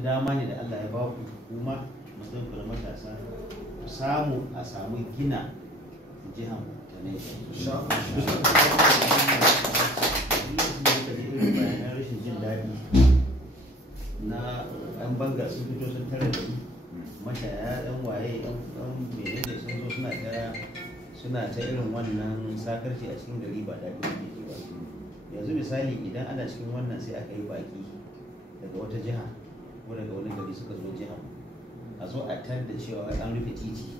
wani dama ne da Allah ya ba ku kuma matsayin ku da matasa ku samu a samu gina jihar ta ne bayanan rashin jin daɗi na ɗan banga sun fito sun tare da mashaya ɗan waye ɗan menene sun zo suna ta irin wannan sakarci a cikin gari ba daɗi wanda ke ba. Yanzu misali idan ana cikin wannan sai aka yi baki daga wata jiha ko daga wani gari suka zo jiha, a zo a tar da cewa an rufe titi,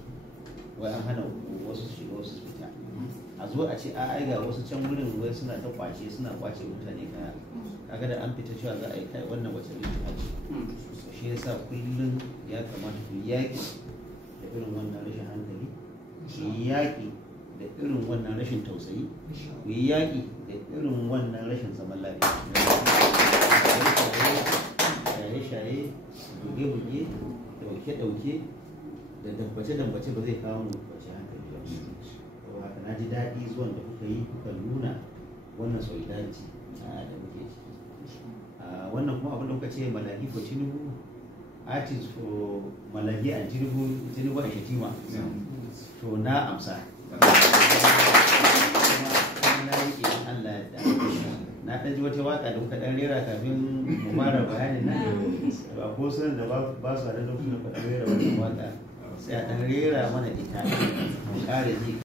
wai an hana wasu su shiga wasu su fita, a zo a ce a aiga wasu can wurin wai suna ta kwace mutane kaya, kaga da an fita cewa za a yi kai wannan wace rikin haji. Shi yasa kullum ya kamata ku yaƙi da irin wannan rashin hankali, ku yi yaƙi da irin wannan rashin tausayi, ku yi yaƙi da irin wannan rashin zaman lafiya. Shaye-shaye, buge-buge, ɗauke-ɗauke da dambace-dambace ba zai kawo mu kwace hankali ba. Haka na ji daɗi zuwan da kuka yi, kuka nuna wannan solidarity da muke ciki. Wannan kuma abin da kuka ce malagi for Tinubu, artist for malagi and Tinubu a Shatima, to na amsa. Kuma na riƙe in Allah ya da. Na ɗan ji wata waka da kuka ɗan rera kafin mu fara bayanin nan, to a kosunan da ba su da lokacin da kuka ɗan rera wannan waka sai a ɗan rera mana ita mu ƙara ji.